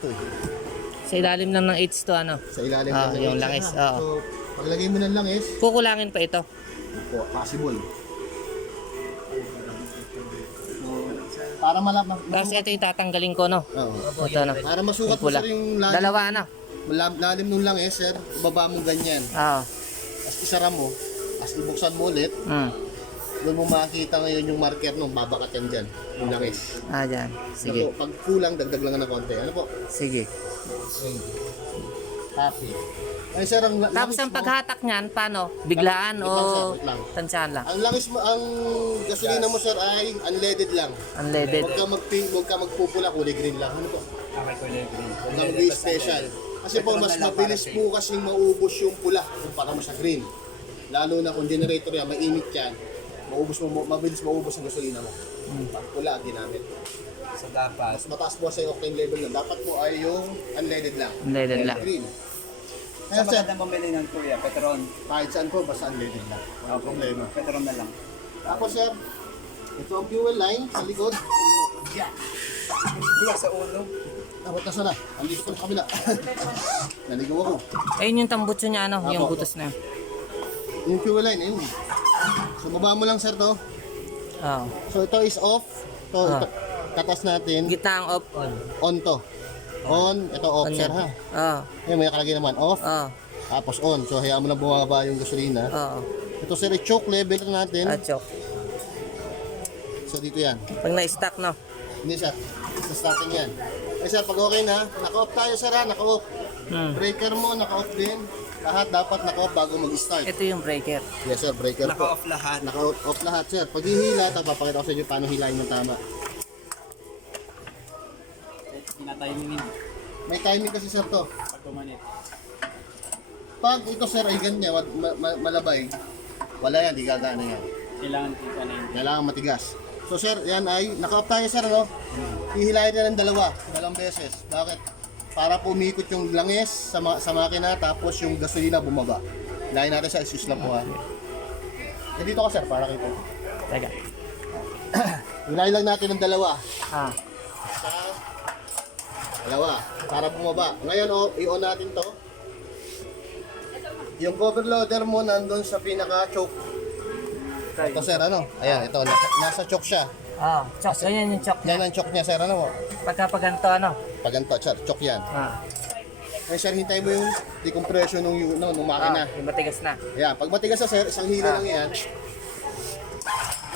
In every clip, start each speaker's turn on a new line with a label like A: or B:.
A: to eh.
B: Sa ilalim lang ng H to ano.
A: Sa ilalim
B: Ah,
A: ng
B: yung langis, oo.
A: So, paglagay mo ng langis,
B: Kukulangin pa ito.
A: po, possible. Para malap
B: Tapos ito yung tatanggalin ko no.
A: Oo.
B: Ito no.
A: Para masukat mo sir yung lalim,
B: Dalawa ano.
A: lalim ng langis sir, baba mo ganyan.
B: Oo.
A: Tapos isara mo, tapos ibuksan mo ulit,
B: Mm.
A: Doon mo makikita ngayon yung marker nung babakat yan dyan, yung langis.
B: Ah, dyan. Sige.
A: Ano po, pag kulang, dagdag lang ng konti. Ano po?
B: Sige.
A: Happy. Ay sir, ang la-
B: Tapos
A: langis
B: ang
A: mo-
B: paghatak niyan, paano? Biglaan
A: Wait lang, sir,
B: o
A: wait lang.
B: tansyahan lang?
A: Ang langis mo, ang gasolina mo sir ay unleaded lang.
B: Unleaded.
A: Huwag ka magpi, huwag ka magpupula, kulay green lang. Ano po?
C: Okay, kulay green.
A: Huwag ka mag-special. Kasi po, mas mabilis po kasing maubos yung pula kumpara mo sa green. Lalo na kung generator yan, mainit yan, maubos mo, mabilis maubos ang gasolina mo. Pag pula ang ginamit.
C: So dapat,
A: Mas mataas po sa octane level lang. Dapat po ay yung unleaded lang.
B: Unleaded lang.
A: Green.
C: sa
A: Kaya sir,
C: magandang bumili ng kuya, Petron.
A: kahit saan po, basta unleaded lang. Walang problema.
C: Petron na lang.
A: Tapos sir, ito ang fuel line sa likod.
C: Hindi sa ulo.
A: Dapat na sana. Andito ko sa kabila. Naligaw ako.
B: Ayun yung tambutso niya ano, yung
A: Apo.
B: butas na yun.
A: Yung fuel line, ayun. So, baba mo lang sir to.
B: Oo.
A: So, ito is off. To,
B: Ah.
A: ito, tatas natin.
B: Gitna ang off on.
A: On to. On, ito off
B: On
A: sir
B: yan.
A: ha.
B: Oo.
A: Ayun, may nakalagay naman. Off,
B: Oo.
A: tapos on. So, hayaan mo lang bumaba yung gasolina.
B: Oo.
A: Ito sir, i-choke level natin.
B: At chok.
A: So, dito yan.
B: Pag na-stack no.
A: Hindi sir. Sa starting yan. Eh sir, pag okay na, naka-off tayo sir ha, naka-off.
B: Hmm.
A: Breaker mo, naka-off din. Lahat dapat naka-off bago mag-start.
B: Ito yung breaker.
A: Yes sir, breaker po.
C: Naka-off lahat.
A: Naka-off lahat sir. Pag hihila, tapos papakita ko sa inyo paano hilahin ng tama.
C: Tinatayimingin
A: May timing kasi sir to.
C: pag kumanit.
A: Pag ito sir ay ganyan, ma- ma- ma- malabay, wala yan, di gagana yan.
C: Kailangan kita na yun.
A: Kailangan matigas. So sir, yan ay, naka-off tayo sir, ano? Hihilahin na ng dalawa, dalawang beses. Bakit? Para pumikot yung langis sa, ma- sa makina, tapos yung gasolina bumaba. Hilahin natin sa isus lang po ha. Eh, dito ka sir, para kita.
B: Teka.
A: Hilahin lang natin ng dalawa.
B: Ah.
A: Dalawa, para bumaba. Ngayon, oh, i-on natin to. Yung cover loader mo nandun sa pinaka-choke. Ito sir, ano? Ayan, ito, nasa, nasa choke siya.
B: Ah, chok. Ganyan yung chok.
A: Yan ang choke niya, sir, ano mo?
B: Pagka pag ganito ano.
A: Pag ganito, sir, choke yan.
B: Ah.
A: Ngayon, sir, hintay mo yung decompression ng, ng, ng
B: Ah,
A: makina.
B: yung matigas na.
A: Ayan, pag matigas na, sir, isang hila lang yan.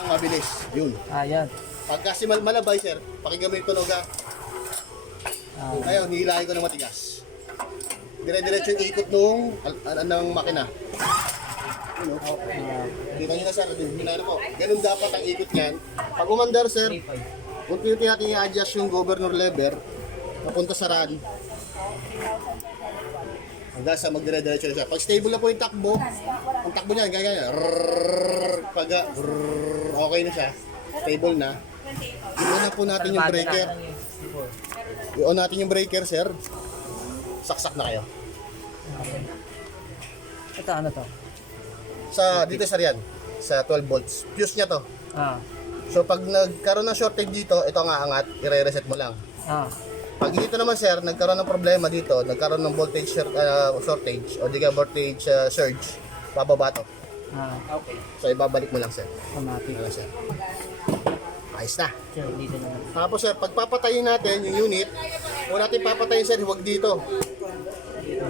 A: Ang mabilis. Yun.
B: Ah, yan.
A: Pag kasi mal malabay, sir, pakigamay tunog ha.
B: Ah.
A: Ngayon, hihilahin ko ng matigas. Dire-diretso yung ikot nung al- al- ng makina. Yun, oh. Kita nyo na sir, hinay na po. Ganun dapat ang ikot niyan. Pag umandar sir, unti-unti natin i-adjust yung governor lever papunta sa run. Hanggang sa magdire-diretso siya. Pag stable na po yung takbo, ang takbo niyan, gaya. Rrrr, Pag okay na siya, stable na, i-on na po natin yung breaker. I-on natin yung breaker, sir. Saksak na kayo.
B: Ito ano to?
A: Sa dito sir yan, sa 12 volts. Fuse niya to.
B: Ah.
A: So pag nagkaroon ng shortage dito, ito nga angat, i-reset mo lang.
B: Ah.
A: Pag dito naman sir, nagkaroon ng problema dito, nagkaroon ng voltage short- uh, shortage o di ka voltage uh, surge, bababa to.
B: Ah.
C: Okay.
A: So ibabalik mo lang sir.
B: Automatic.
A: Ano sir? Ayos na.
B: Sure, dito naman.
A: Tapos sir, pag papatayin natin yung unit, kung natin papatayin sir, huwag dito.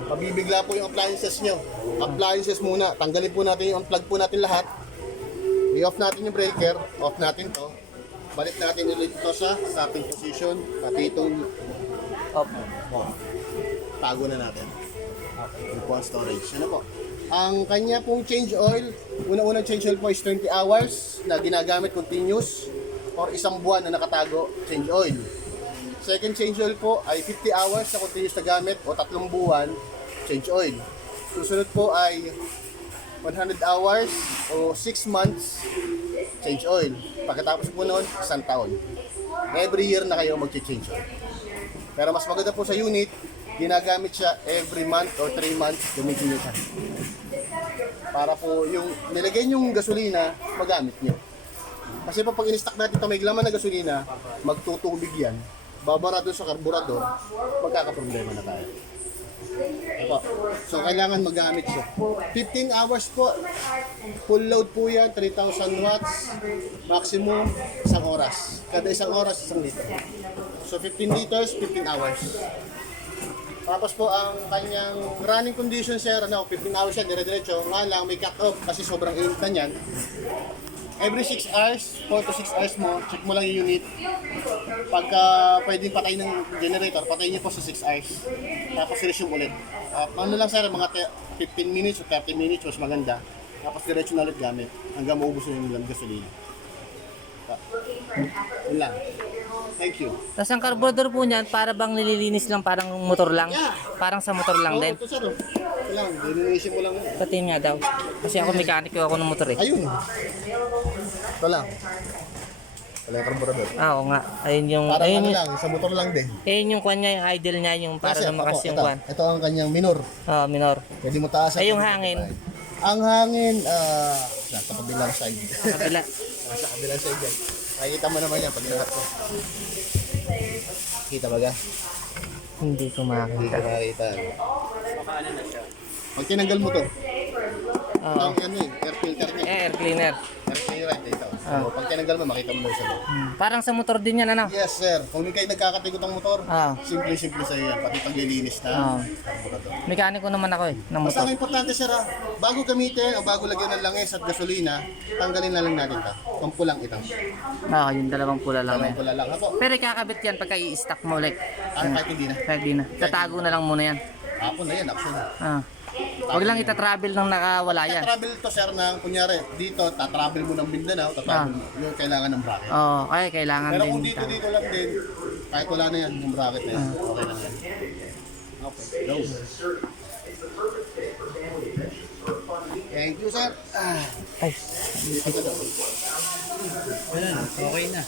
A: Pabibigla po yung appliances nyo. Appliances muna. Tanggalin po natin yung unplug po natin lahat. I-off natin yung breaker. Off natin to. Balik natin ulit ito sa starting position. Pati itong
B: Off.
A: oh, tago na natin. Yung po ang storage. Ano po? Ang kanya pong change oil, una-unang change oil po is 20 hours na ginagamit continuous or isang buwan na nakatago change oil. Second change oil po ay 50 hours na continuous na gamit o tatlong buwan change oil. Susunod po ay 100 hours o 6 months change oil. Pagkatapos po noon, isang taon. Every year na kayo mag-change oil. Pero mas maganda po sa unit, ginagamit siya every month or 3 months gamitin nyo siya. Para po yung nilagay yung gasolina, magamit nyo. Kasi po pag in-stock natin ito may laman na gasolina, magtutubig yan. Babara doon sa karburador, magkakaproblema na tayo. Ito. So, kailangan magamit siya. 15 hours po. Full load po yan, 3,000 watts. Maximum, isang oras. Kada isang oras, isang litro. So, 15 liters, 15 hours. Tapos po, ang kanyang running condition, sir, ano, 15 hours yan, dire-diretso. Nga lang, may cut-off kasi sobrang init na yan. Every 6 hours, 4 to 6 hours mo, check mo lang yung unit. Pagka pwedeng patayin ng generator, patayin niyo po sa 6 hours. Tapos resume ulit. Uh, ano lang sir, mga te- 15 minutes o 30 minutes, mas maganda. Tapos diretso na ulit gamit hanggang maubos na yung gasolina. Yun lang. Thank you.
B: Tapos ang carburetor po niyan, para bang nililinis lang parang motor lang?
A: Yeah.
B: Parang sa motor lang
A: Oo,
B: din?
A: ito sir. oh. Ito lang, dininisin mo lang.
B: Patingin nga daw. Kasi ako mekaniko ako ng motor eh.
A: Ayun. Ito lang. Wala yung karburador.
B: Ah, oo nga. Ayun yung,
A: Parang
B: ayun
A: ano
B: yung,
A: lang, sa motor lang din.
B: ayun yung kwan niya, yung idle niya, yung para
A: Kasi,
B: lumakas
A: ako,
B: yung
A: ito,
B: kwan.
A: ito ang kanyang minor.
B: Ah, minor.
A: Pwede mo taasan.
B: Ay, yung
A: mo
B: hangin.
A: Ang hangin, ah, nasa kabilang side.
B: Kabila.
A: nasa kabilang side yan. Makikita mo naman yan pag lahat ko. Kita ba ga?
B: Hindi ko
A: Hindi
B: makakita.
C: ano na siya.
A: Pag tinanggal mo to, ito ang ano eh, air filter niya.
B: Eh, air cleaner.
A: Air cleaner ito. So, pag tinanggal mo, makita mo na siya.
B: Hmm. Parang sa motor din yan, ano?
A: Yes, sir. Kung hindi kayo nagkakatikot ng motor,
B: Ah.
A: simple-simple sa iyo yan. Pati paglilinis na.
B: Ah.
A: karburador.
B: Mekaniko naman ako eh, ng
A: Basta
B: motor.
A: ang importante sir, ah, bago gamitin o bago lagyan ng langis at gasolina, tanggalin na lang natin ito. Kung pulang ito.
B: Ah, yung dalawang pula lang
A: Dalawang
B: eh.
A: pula lang. Ako,
B: Pero ikakabit yan pagka i-stack mo ulit.
A: ah, kahit hindi na.
B: Kahit di na. Tatago na lang muna yan.
A: Ako na yan, actually.
B: Ah. Huwag lang itatravel nang nakawala yan.
A: Travel to sir ng, kunyari, dito, tatravel mo ng Mindanao, tatravel mo. Yung kailangan ng bracket.
B: Oo, oh, ay kailangan
A: Pero
B: din.
A: kung dito, dito lang din, kahit wala na yan, yung bracket na yan, okay lang yan. Okay, go. Thank you, sir. Ah,
B: Ay,
C: Wala na. Okay na.